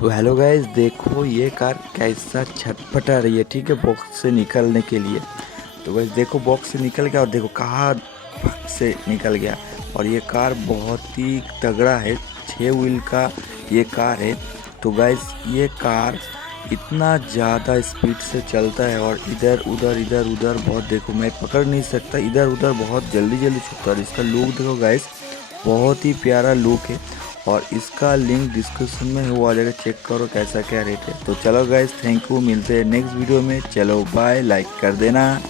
तो hello guys, देखो ये कार कैसा छटपटा रही है। ठीक है, बॉक्स से निकलने के लिए। तो गाइस देखो, बॉक्स से निकल गया और देखो कहाँ फक से निकल गया। और ये कार बहुत ही तगड़ा है, 6 व्हील का ये कार है। तो गाइस ये कार इतना ज़्यादा स्पीड से चलता है और इधर उधर बहुत, देखो मैं पकड़ नहीं सकता, इधर उधर बहुत जल्दी जल्दी छुटता है। और इसका लुक देखो गाइस, बहुत ही प्यारा लुक है। और इसका लिंक डिस्क्रिप्शन में है, वो आ जाएगा, चेक करो कैसा क्या रेट है। तो चलो गाइस, थैंक यू, मिलते हैं नेक्स्ट वीडियो में। चलो बाय, लाइक कर देना।